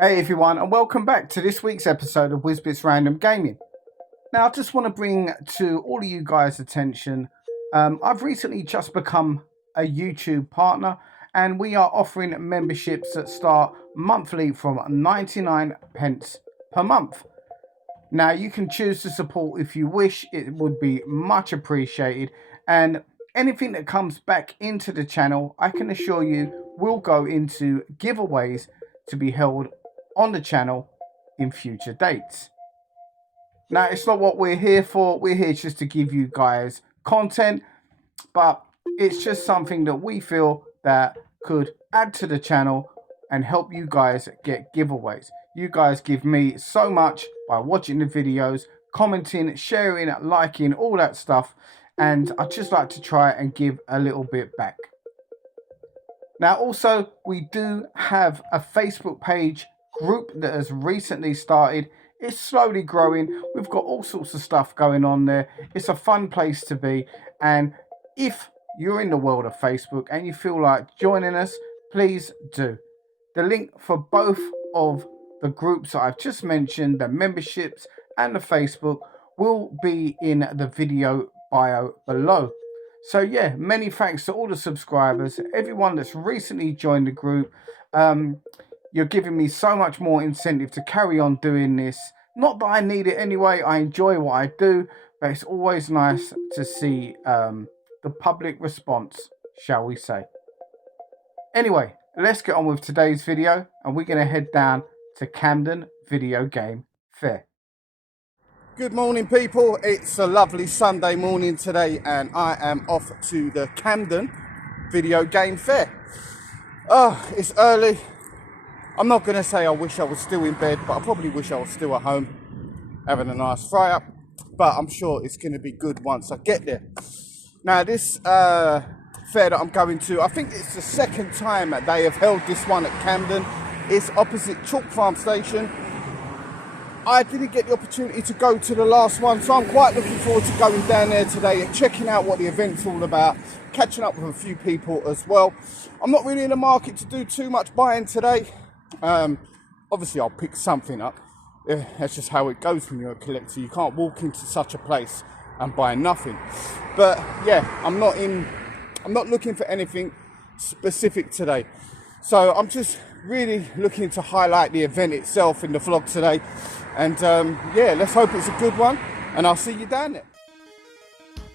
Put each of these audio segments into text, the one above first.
Hey everyone, and welcome back to this week's episode of Whizbit's Random Gaming. Now, I just want to bring to all of you guys' attention, I've recently just become a YouTube partner, and we are offering memberships that start monthly from 99 pence per month. Now, you can choose to support if you wish. It would be much appreciated, and anything that comes back into the channel, I can assure you, will go into giveaways to be held on the channel in future dates. Now, it's not what we're here for. We're here just to give you guys content, but it's just something that we feel that could add to the channel and help you guys get giveaways. You guys give me so much by watching the videos, commenting, sharing, liking, all that stuff, and I'd just like to try and give a little bit back. Now, also, we do have a Facebook page group that has recently started. It's slowly growing. We've got all sorts of stuff going on there. It's a fun place to be, and if you're in the world of Facebook and you feel like joining us, please do. The link for both of the groups that I've just mentioned, the memberships and the Facebook, will be in the video bio below. So yeah, many thanks to all the subscribers, everyone that's recently joined the group. You're giving me so much more incentive to carry on doing this. Not that I need it anyway, I enjoy what I do, but it's always nice to see the public response, shall we say. Anyway, let's get on with today's video, and we're going to head down to Camden Video Game Fair. Good morning, people. It's a lovely Sunday morning today, and I am off to the Camden Video Game Fair. Oh, it's early. I'm not going to say I wish I was still in bed, but I probably wish I was still at home having a nice fry up. But I'm sure it's going to be good once I get there. Now, this fair that I'm going to, I think it's the second time that they have held this one at Camden. It's opposite Chalk Farm Station. I didn't get the opportunity to go to the last one, so I'm quite looking forward to going down there today and checking out what the event's all about, catching up with a few people as well. I'm not really in the market to do too much buying today. Obviously I'll pick something up. That's just how it goes when you're a collector. You can't walk into such a place and buy nothing. But yeah, I'm not looking for anything specific today. So I'm just really looking to highlight the event itself in the vlog today. And yeah, let's hope it's a good one, and I'll see you down there.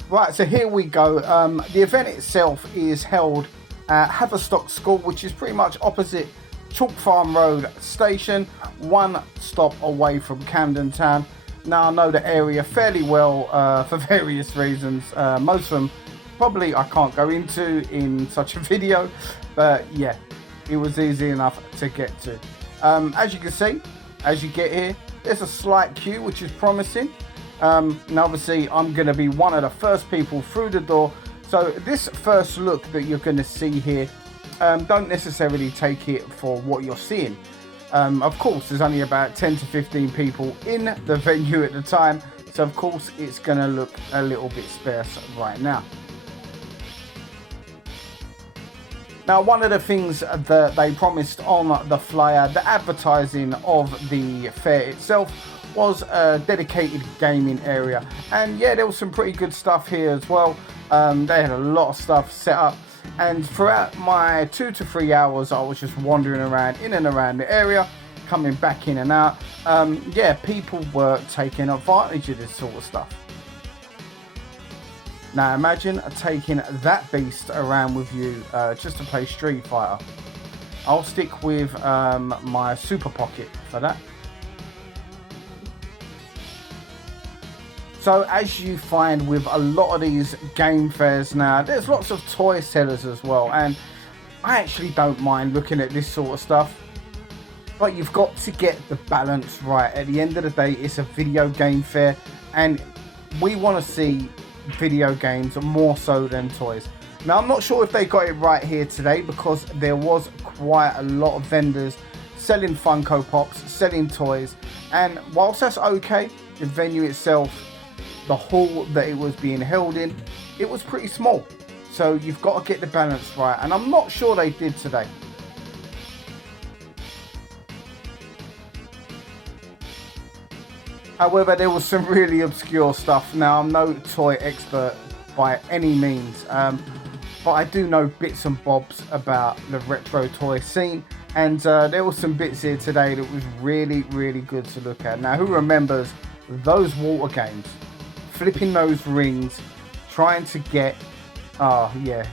Right, so here we go. The event itself is held at Haverstock School, which is pretty much opposite Chalk Farm Road Station, one stop away from Camden Town. Now, I know the area fairly well for various reasons. Most of them probably I can't go into in such a video, but yeah, it was easy enough to get to. As you can see, as you get here, there's a slight queue, which is promising. Now, obviously, I'm going to be one of the first people through the door. So this first look that you're going to see here, don't necessarily take it for what you're seeing. Of course, there's only about 10 to 15 people in the venue at the time. So, of course, it's going to look a little bit sparse right now. Now, one of the things that they promised on the flyer, the advertising of the fair itself, was a dedicated gaming area. And yeah, there was some pretty good stuff here as well. They had a lot of stuff set up. And throughout my 2 to 3 hours, I was just wandering around, in and around the area, coming back in and out. Yeah, people were taking advantage of this sort of stuff. Now imagine taking that beast around with you just to play Street Fighter. I'll stick with my Super Pocket for that. So as you find with a lot of these game fairs now, there's lots of toy sellers as well. And I actually don't mind looking at this sort of stuff. But you've got to get the balance right. At the end of the day, it's a video game fair. And we want to see video games more so than toys. Now, I'm not sure if they got it right here today, because there was quite a lot of vendors selling Funko Pops, selling toys, and whilst that's okay, the venue itself, the hall that it was being held in, it was pretty small. So you've got to get the balance right, and I'm not sure they did today. However, there was some really obscure stuff. Now, I'm no toy expert by any means, but I do know bits and bobs about the retro toy scene. And there were some bits here today that was really, really good to look at. Now, who remembers those water games? Flipping those rings, trying to get... Oh, yeah.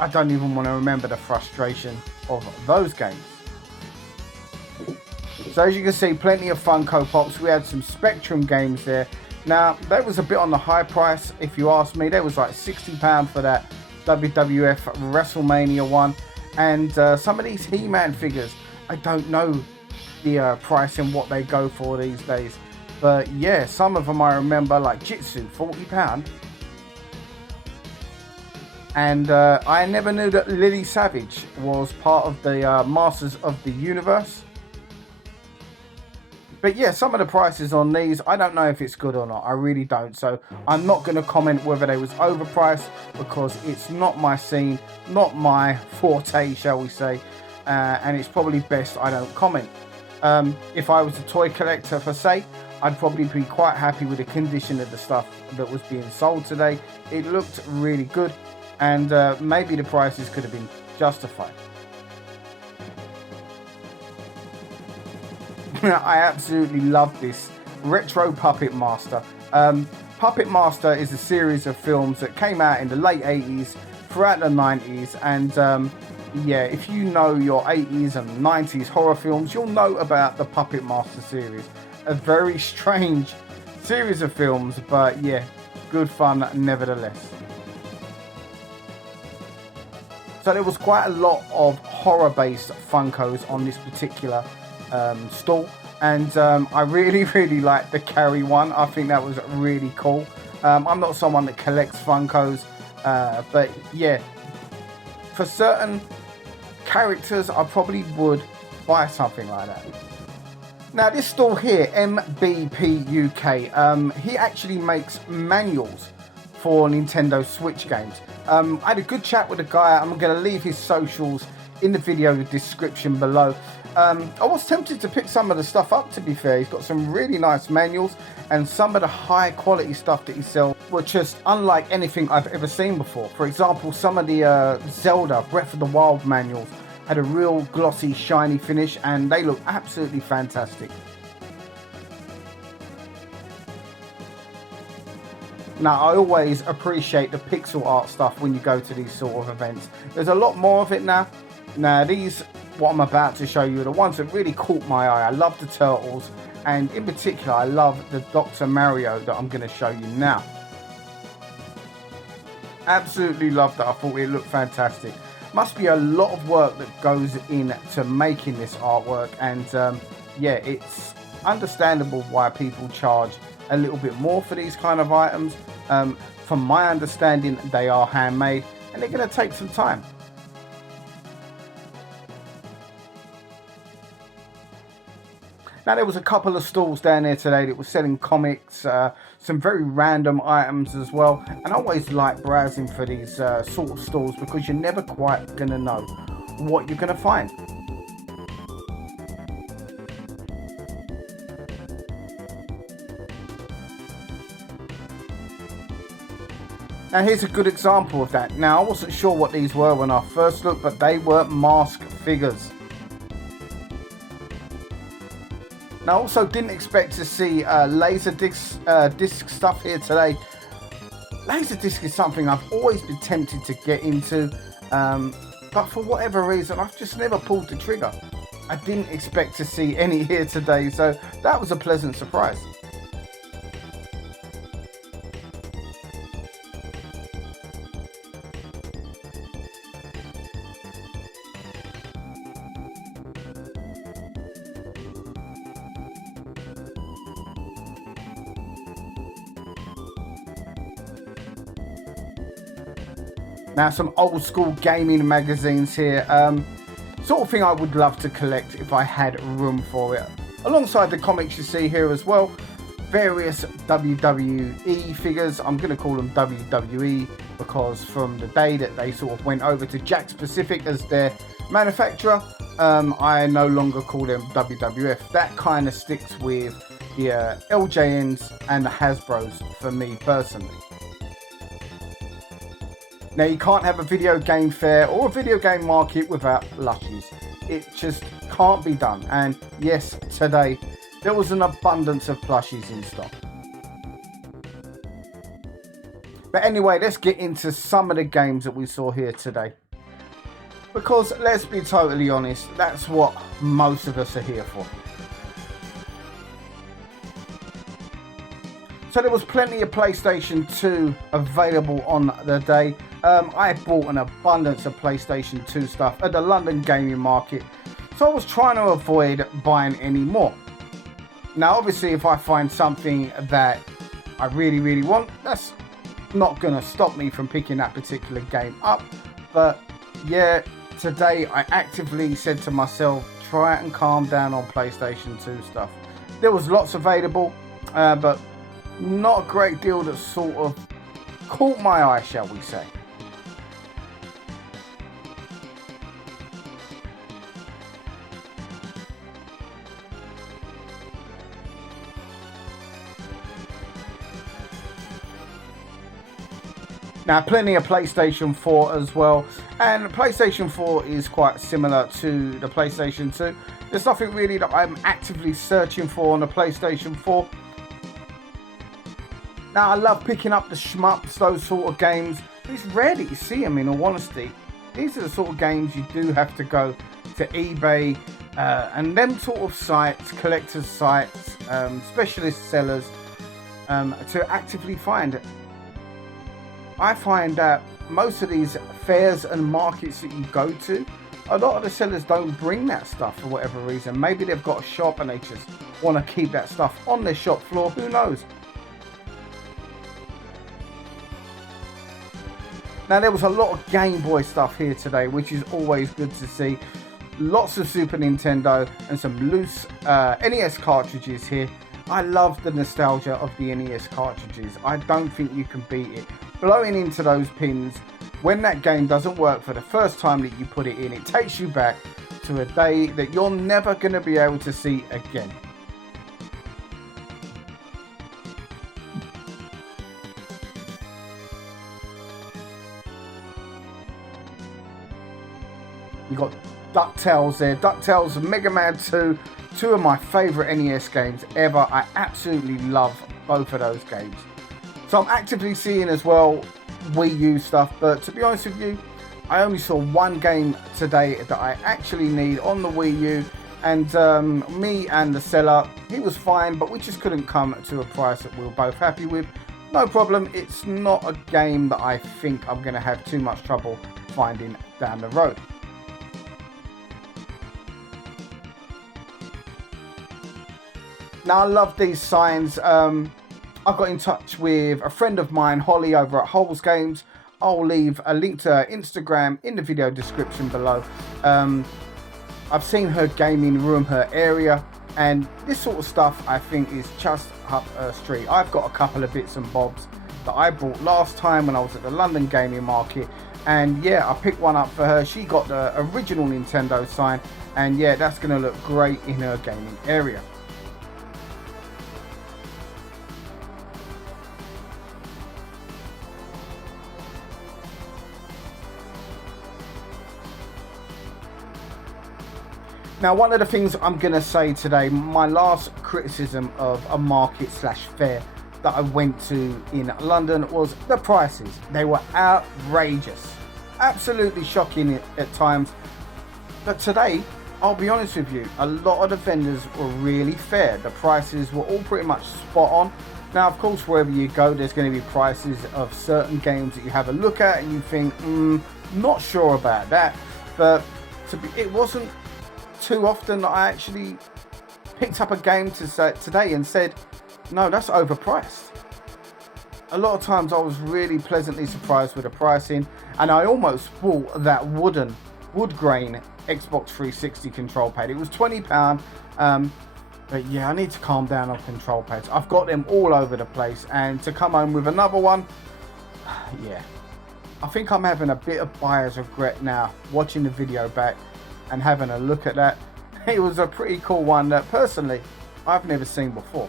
I don't even want to remember the frustration of those games. So as you can see, plenty of Funko Pops. We had some Spectrum games there. Now, that was a bit on the high price, if you ask me. There was like £60 for that WWF WrestleMania one. And some of these He-Man figures, I don't know the price and what they go for these days. But yeah, some of them I remember, like Jitsu, £40. And I never knew that Lily Savage was part of the Masters of the Universe. But yeah, some of the prices on these, I don't know if it's good or not. I really don't. So I'm not going to comment whether they was overpriced, because it's not my scene, not my forte, shall we say. And it's probably best I don't comment. If I was a toy collector per se, I'd probably be quite happy with the condition of the stuff that was being sold today. It looked really good, and maybe the prices could have been justified. I absolutely love this Retro Puppet Master. Puppet Master is a series of films that came out in the late 80s, throughout the 90s, and yeah, if you know your 80s and 90s horror films, you'll know about the Puppet Master series. A very strange series of films, but yeah, good fun nevertheless. So there was quite a lot of horror-based Funkos on this particular stall, and I really liked the Carrie one. I think that was really cool. I'm not someone that collects Funkos, but yeah, for certain characters I probably would buy something like that. Now this stall here, MBP UK, he actually makes manuals for Nintendo Switch games. I had a good chat with the guy. I'm going to leave his socials in the video description below. I was tempted to pick some of the stuff up, to be fair. He's got some really nice manuals, and some of the high quality stuff that he sells were just unlike anything I've ever seen before. For example, some of the Zelda Breath of the Wild manuals had a real glossy, shiny finish, and they look absolutely fantastic. Now, I always appreciate the pixel art stuff when you go to these sort of events. There's a lot more of it now. Now, these, what I'm about to show you, are the ones that really caught my eye. I love the Turtles, and in particular, I love the Dr. Mario that I'm going to show you now. Absolutely loved it. I thought it looked fantastic. Must be a lot of work that goes into making this artwork, and yeah, it's understandable why people charge a little bit more for these kind of items. From my understanding, they are handmade, and they're going to take some time. Now, there was a couple of stalls down there today that were selling comics, some very random items as well. And I always like browsing for these sort of stalls, because you're never quite going to know what you're going to find. Now, here's a good example of that. Now, I wasn't sure what these were when I first looked, but they were mask figures. Now, I also didn't expect to see laser disc stuff here today. Laser disc is something I've always been tempted to get into, but for whatever reason, I've just never pulled the trigger. I didn't expect to see any here today, so that was a pleasant surprise. Now, some old school gaming magazines here, sort of thing I would love to collect if I had room for it. Alongside the comics you see here as well, various WWE figures. I'm going to call them WWE because from the day that they sort of went over to Jakks Pacific as their manufacturer, I no longer call them WWF. That kind of sticks with the LJNs and the Hasbros for me personally. Now, you can't have a video game fair or a video game market without plushies. It just can't be done. And yes, today there was an abundance of plushies in stock. But anyway, let's get into some of the games that we saw here today. Because let's be totally honest, that's what most of us are here for. So there was plenty of PlayStation 2 available on the day. I bought an abundance of PlayStation 2 stuff at the London gaming market, so I was trying to avoid buying any more. Now obviously if I find something that I really want, that's not going to stop me from picking that particular game up. But yeah, today I actively said to myself, try and calm down on PlayStation 2 stuff. There was lots available, but not a great deal that sort of caught my eye, shall we say. Now, plenty of PlayStation 4 as well, and PlayStation 4 is quite similar to the PlayStation 2. There's nothing really that I'm actively searching for on the PlayStation 4. Now, I love picking up the shmups, those sort of games. It's rare that you see them, in all honesty. These are the sort of games you do have to go to eBay and them sort of sites, collectors sites, specialist sellers to actively find it. I find that most of these fairs and markets that you go to, a lot of the sellers don't bring that stuff for whatever reason. Maybe they've got a shop and they just want to keep that stuff on their shop floor. Who knows? Now, there was a lot of Game Boy stuff here today, which is always good to see. Lots of Super Nintendo and some loose NES cartridges here. I love the nostalgia of the NES cartridges. I don't think you can beat it. Blowing into those pins when that game doesn't work for the first time that you put it in, it takes you back to a day that you're never going to be able to see again. You got DuckTales there. DuckTales and Mega Man 2, two of my favourite NES games ever. I absolutely love both of those games. So I'm actively seeing as well Wii U stuff, but to be honest with you, I only saw one game today that I actually need on the Wii U, and me and the seller, he was fine, but we just couldn't come to a price that we were both happy with. No problem, it's not a game that I think I'm going to have too much trouble finding down the road. Now, I love these signs. I got in touch with a friend of mine, Holly, over at HOLLS Games. I'll leave a link to her Instagram in the video description below. I've seen her gaming room, her area, and this sort of stuff I think is just up her street. I've got a couple of bits and bobs that I bought last time when I was at the London gaming market, and yeah, I picked one up for her. She got the original Nintendo sign, and yeah, that's going to look great in her gaming area. Now, one of the things I'm going to say today, my last criticism of a market slash fair that I went to in London was the prices. They were outrageous, absolutely shocking at times. But today, I'll be honest with you, a lot of the vendors were really fair. The prices were all pretty much spot on. Now, of course, wherever you go, there's going to be prices of certain games that you have a look at and you think, not sure about that. But it wasn't too often that I actually picked up a game today and said, no, that's overpriced. A lot of times I was really pleasantly surprised with the pricing, and I almost bought that wood grain Xbox 360 control pad. It was £20, but yeah, I need to calm down on control pads. I've got them all over the place, and to come home with another one, yeah, I think I'm having a bit of buyer's regret now watching the video back and having a look at that. It was a pretty cool one that personally I've never seen before.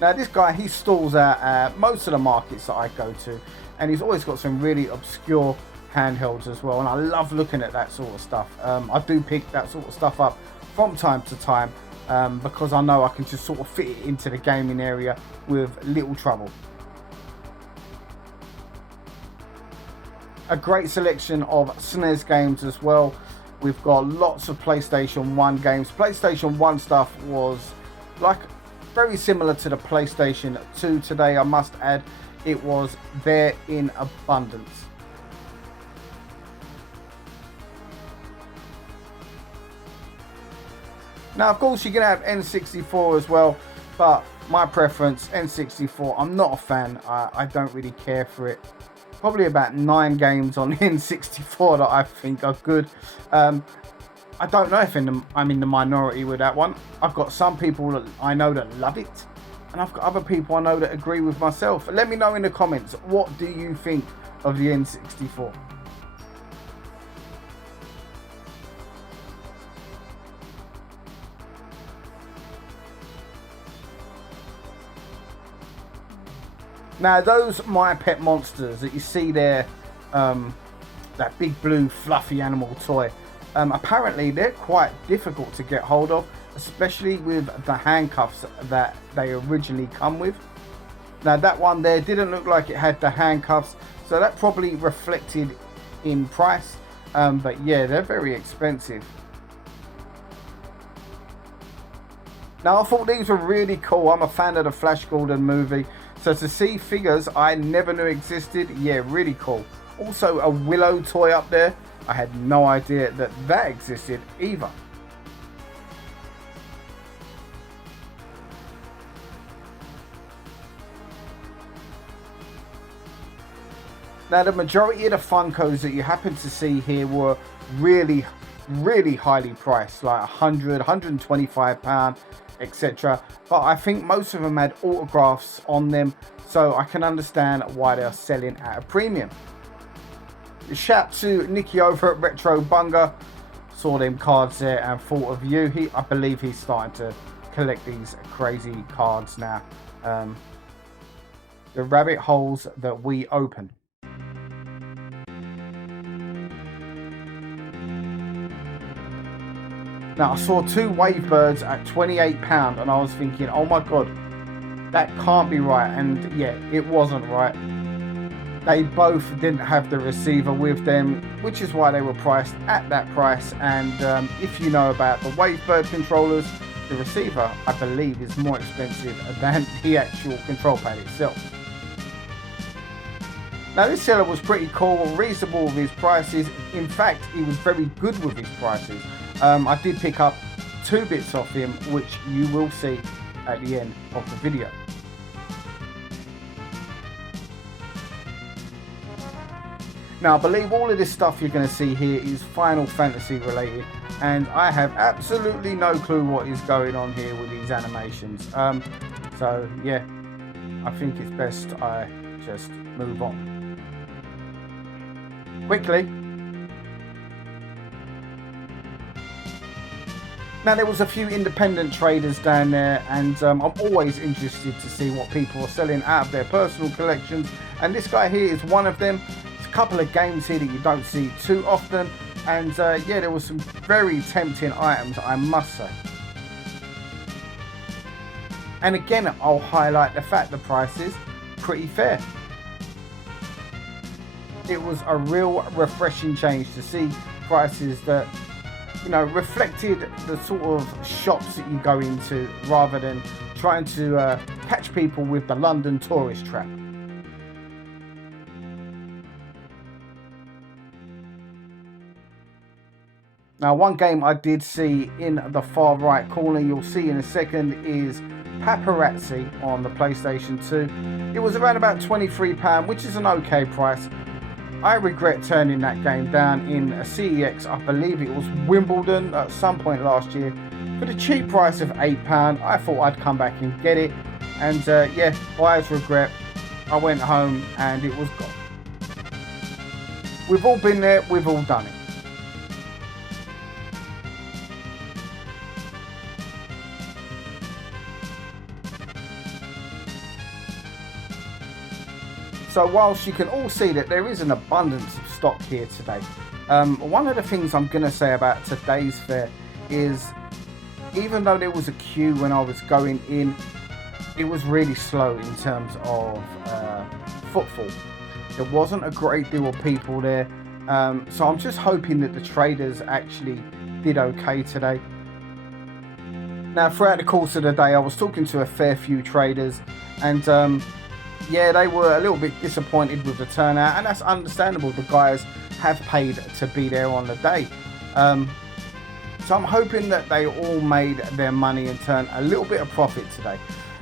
Now this guy, he stalls at most of the markets that I go to, and he's always got some really obscure handhelds as well, and I love looking at that sort of stuff. I do pick that sort of stuff up from time to time because I know I can just sort of fit it into the gaming area with little trouble. A great selection of SNES games as well. We've got lots of PlayStation 1 games. PlayStation 1 stuff was like very similar to the PlayStation 2 today, I must add. It was there in abundance. Now, of course, you're going to have N64 as well, but my preference, N64, I'm not a fan. I don't really care for it. Probably about 9 games on N64 that I think are good. I don't know if I'm in the minority with that one. I've got some people that I know that love it, and I've got other people I know that agree with myself. Let me know in the comments, what do you think of the N64? Now those My Pet Monsters that you see there, that big blue fluffy animal toy, apparently they're quite difficult to get hold of, especially with the handcuffs that they originally come with. Now that one there didn't look like it had the handcuffs, so that probably reflected in price, but yeah, they're very expensive. Now I thought these were really cool. I'm a fan of the Flash Gordon movie, so to see figures I never knew existed, yeah, really cool. Also a Willow toy up there. I had no idea that that existed either. Now the majority of the Funkos that you happen to see here were really highly priced, like £100, £125, etc. But I think most of them had autographs on them, so I can understand why they're selling at a premium. Shout to Nicky over at Retro Bunga. Saw them cards there and thought of you. I believe he's starting to collect these crazy cards now. The rabbit holes that we open. Now I saw 2 Wavebirds at £28 and I was thinking, oh my god, that can't be right. And yeah, it wasn't right. They both didn't have the receiver with them, which is why they were priced at that price. And if you know about the Wavebird controllers, the receiver, I believe, is more expensive than the actual control pad itself. Now this seller was pretty cool, reasonable with his prices. In fact, he was very good with his prices. I did pick up 2 bits off him, which you will see at the end of the video. Now I believe all of this stuff you're going to see here is Final Fantasy related, and I have absolutely no clue what is going on here with these animations. So yeah, I think it's best I just move on quickly. Now there was a few independent traders down there, and I'm always interested to see what people are selling out of their personal collections, and this guy here is one of them. There's a couple of games here that you don't see too often, and yeah, there were some very tempting items, I must say. And again, I'll highlight the fact the price is pretty fair. It was a real refreshing change to see prices that, you know, reflected the sort of shops that you go into, rather than trying to catch people with the London tourist trap. Now one game I did see in the far right corner, you'll see in a second, is Paparazzi on the PlayStation 2. It was around about £23, which is an okay price. I regret turning that game down in a CEX, I believe it was Wimbledon, at some point last year. For the cheap price of £8, I thought I'd come back and get it. And yeah, buyer's regret. I went home and it was gone. We've all been there, we've all done it. So whilst you can all see that there is an abundance of stock here today, one of the things I'm going to say about today's fair is, even though there was a queue when I was going in, it was really slow in terms of footfall. There wasn't a great deal of people there, so I'm just hoping that the traders actually did okay today. Now, throughout the course of the day, I was talking to a fair few traders, and yeah, they were a little bit disappointed with the turnout, and that's understandable. The guys have paid to be there on the day. So I'm hoping that they all made their money and turned a little bit of profit today.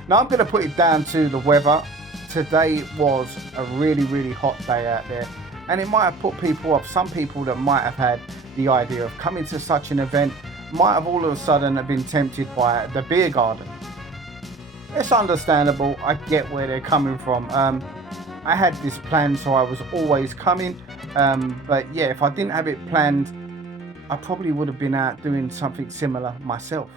Now, I'm going to put it down to the weather. Today was a really, really hot day out there, and it might have put people off. Some people that might have had the idea of coming to such an event might have all of a sudden been tempted by the beer garden. It's understandable. I get where they're coming from. I had this planned, so I was always coming. But yeah, if I didn't have it planned, I probably would have been out doing something similar myself.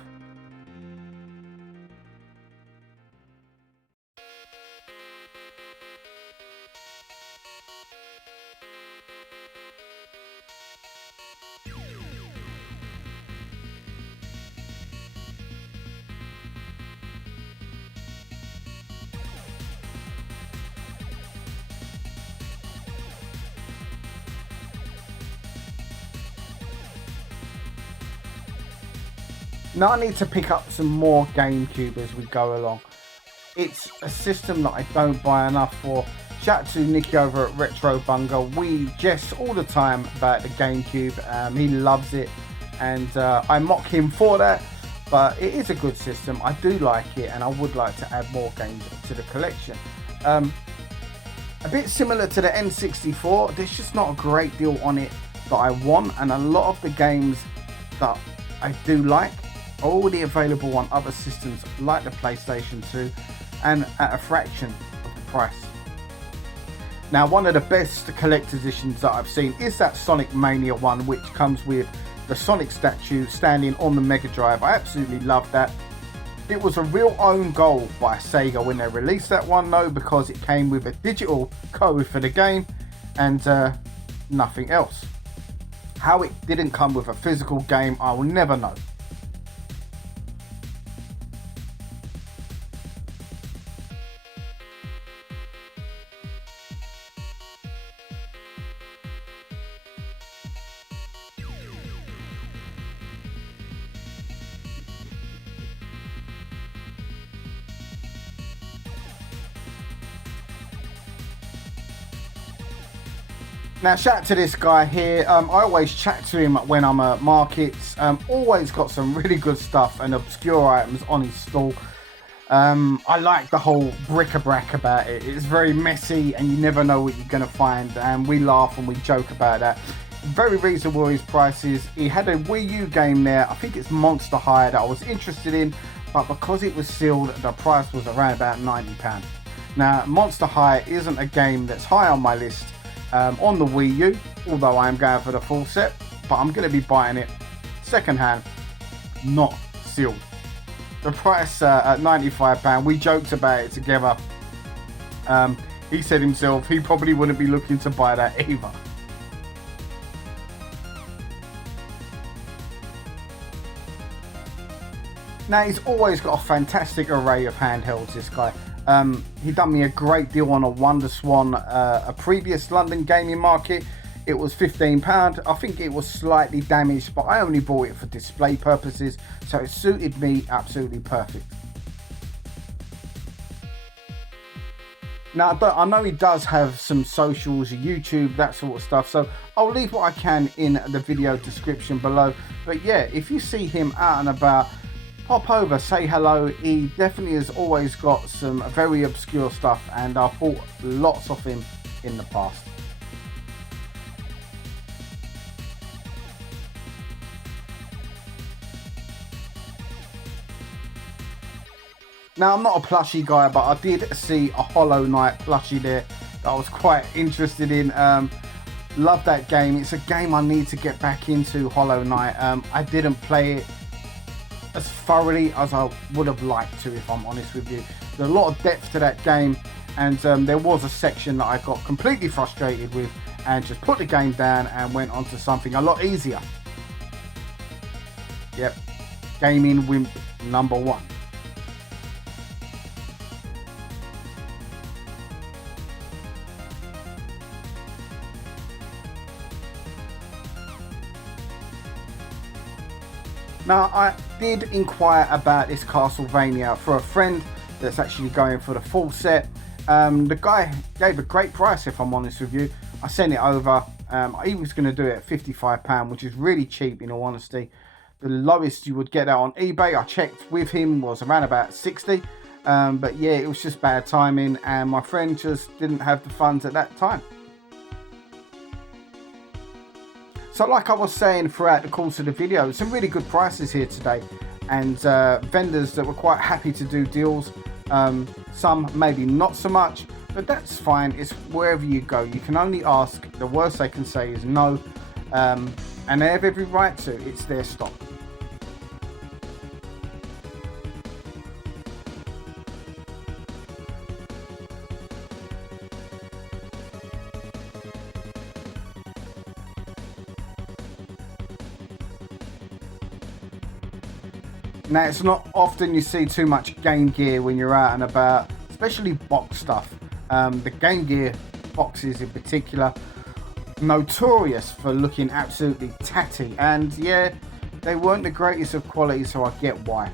Now I need to pick up some more GameCube as we go along. It's a system that I don't buy enough for. Shout out to Nicky over at Retro Bunga. We jest all the time about the GameCube. He loves it, and I mock him for that. But it is a good system. I do like it, and I would like to add more games to the collection. A bit similar to the N64. There's just not a great deal on it that I want, and a lot of the games that I do like are already available on other systems like the PlayStation 2 and at a fraction of the price. Now, one of the best collector's editions that I've seen is that Sonic Mania one, which comes with the Sonic statue standing on the Mega Drive. I absolutely love that. It was a real own goal by Sega when they released that one though, because it came with a digital code for the game and nothing else. How it didn't come with a physical game, I will never know. Now, shout out to this guy here. I always chat to him when I'm at markets. Always got some really good stuff and obscure items on his stall. I like the whole bric-a-brac about it. It's very messy and you never know what you're going to find. And we laugh and we joke about that. Very reasonable his prices. He had a Wii U game there. I think it's Monster High that I was interested in. But because it was sealed, the price was around about £90. Now, Monster High isn't a game that's high on my list. On the Wii U, although I am going for the full set, but I'm going to be buying it second hand, not sealed. The price at £95, we joked about it together. He said himself he probably wouldn't be looking to buy that either. Now, he's always got a fantastic array of handhelds, this guy. He done me a great deal on a Wonder Swan, a previous London gaming market. It was £15. I think it was slightly damaged, but I only bought it for display purposes, so it suited me absolutely perfect. Now, I know he does have some socials, YouTube, that sort of stuff, so I'll leave what I can in the video description below. But yeah, if you see him out and about, pop over, say hello. He definitely has always got some very obscure stuff, and I've bought lots of him in the past. Now, I'm not a plushie guy, but I did see a Hollow Knight plushie there that I was quite interested in. Love that game. It's a game I need to get back into, Hollow Knight. I didn't play it as thoroughly as I would have liked to, if I'm honest with you. There's a lot of depth to that game, and there was a section that I got completely frustrated with and just put the game down and went on to something a lot easier. Yep, Gaming Wimp number 1. Now, I did inquire about this Castlevania for a friend that's actually going for the full set. The guy gave a great price, if I'm honest with you. I sent it over. He was going to do it at £55, which is really cheap in all honesty. The lowest you would get that on eBay, I checked with him, was around about 60. But yeah, it was just bad timing, and my friend just didn't have the funds at that time. So like I was saying throughout the course of the video, some really good prices here today, and vendors that were quite happy to do deals. Some maybe not so much, but that's fine. It's wherever you go, you can only ask. The worst they can say is no, and they have every right to. It's their stock. Now, it's not often you see too much Game Gear when you're out and about, especially box stuff. The Game Gear boxes in particular, notorious for looking absolutely tatty. And yeah, they weren't the greatest of quality, so I get why.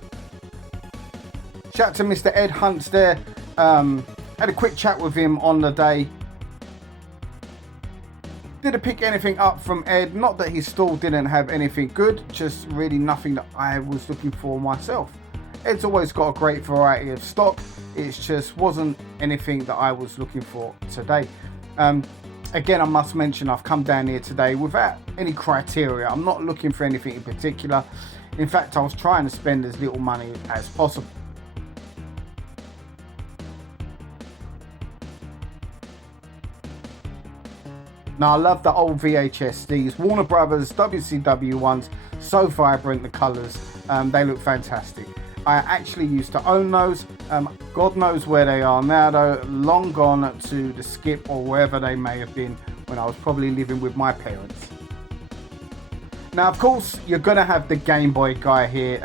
Shout out to Mr. Ed Hunts there. Had a quick chat with him on the day. Didn't pick anything up from Ed, not that his stall didn't have anything good, just really nothing that I was looking for myself. Ed's always got a great variety of stock, it just wasn't anything that I was looking for today. Again, I must mention I've come down here today without any criteria. I'm not looking for anything in particular. In fact, I was trying to spend as little money as possible. Now, I love the old VHS, these Warner Brothers WCW ones, so vibrant, the colours, they look fantastic. I actually used to own those. God knows where they are now though, long gone to the skip or wherever they may have been when I was probably living with my parents. Now, of course, you're going to have the Game Boy guy here.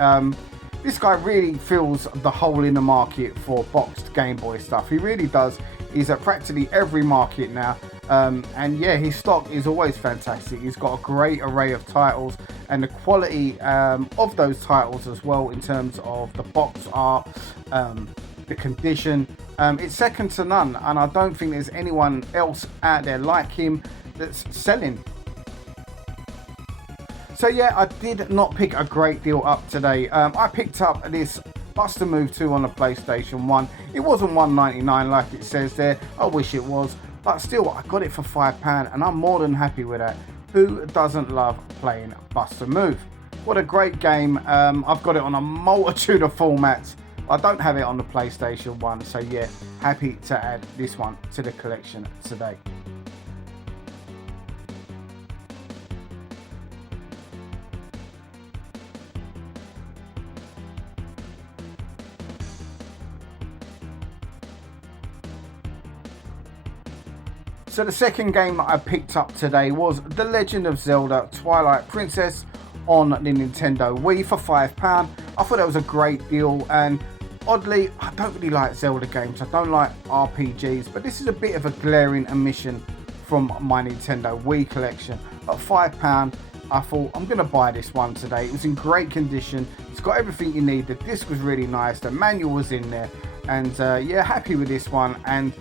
This guy really fills the hole in the market for boxed Game Boy stuff. He really does. He's at practically every market now. And yeah, his stock is always fantastic. He's got a great array of titles, and the quality of those titles as well in terms of the box art, the condition, it's second to none, and I don't think there's anyone else out there like him that's selling. So yeah, I did not pick a great deal up today. I picked up this Buster Move 2 on the PlayStation 1. It wasn't $1.99 like it says there. I wish it was. But still, I got it for £5 and I'm more than happy with that. Who doesn't love playing Buster Move? What a great game. I've got it on a multitude of formats. I don't have it on the PlayStation 1, so yeah, happy to add this one to the collection today. So the second game that I picked up today was The Legend of Zelda Twilight Princess on the Nintendo Wii for £5. I thought that was a great deal, and oddly, I don't really like Zelda games. I don't like RPGs, but this is a bit of a glaring omission from my Nintendo Wii collection. At £5, I thought I'm going to buy this one today. It was in great condition. It's got everything you need. The disc was really nice. The manual was in there, and yeah, happy with this one. And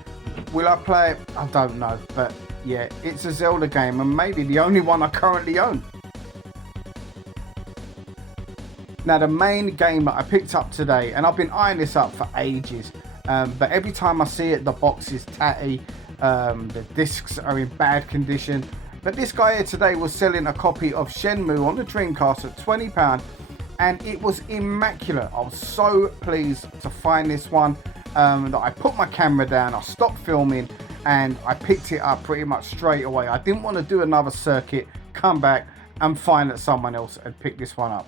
will I play it? I don't know, but yeah, it's a Zelda game and maybe the only one I currently own. Now, the main game that I picked up today, and I've been eyeing this up for ages, but every time I see it, the box is tatty, the discs are in bad condition. But this guy here today was selling a copy of Shenmue on the Dreamcast at £20, and it was immaculate. I was so pleased to find this one. That I put my camera down, I stopped filming, and I picked it up pretty much straight away. I didn't want to do another circuit, come back and find that someone else had picked this one up.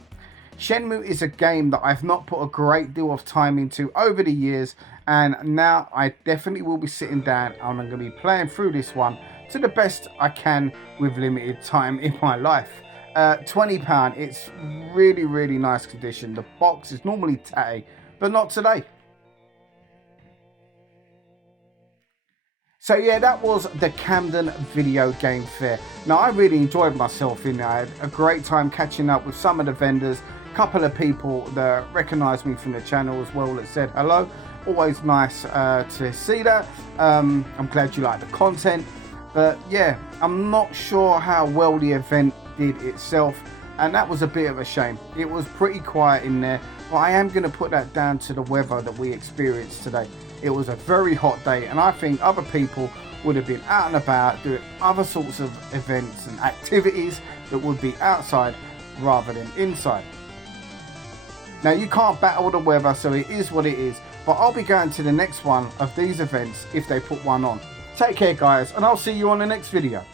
Shenmue is a game that I've not put a great deal of time into over the years, and now I definitely will be sitting down and I'm going to be playing through this one to the best I can with limited time in my life. £20, it's really nice condition. The box is normally tatty, but not today. So yeah, that was the Camden Video Game Fair. Now I really enjoyed myself in there. I had a great time catching up with some of the vendors, a couple of people that recognised me from the channel as well that said hello. Always nice to see that. I'm glad you like the content. But yeah, I'm not sure how well the event did itself, and that was a bit of a shame. It was pretty quiet in there, but I am going to put that down to the weather that we experienced today. It was a very hot day, and I think other people would have been out and about doing other sorts of events and activities that would be outside rather than inside. Now you can't battle the weather, so it is what it is, but I'll be going to the next one of these events if they put one on. Take care guys, and I'll see you on the next video.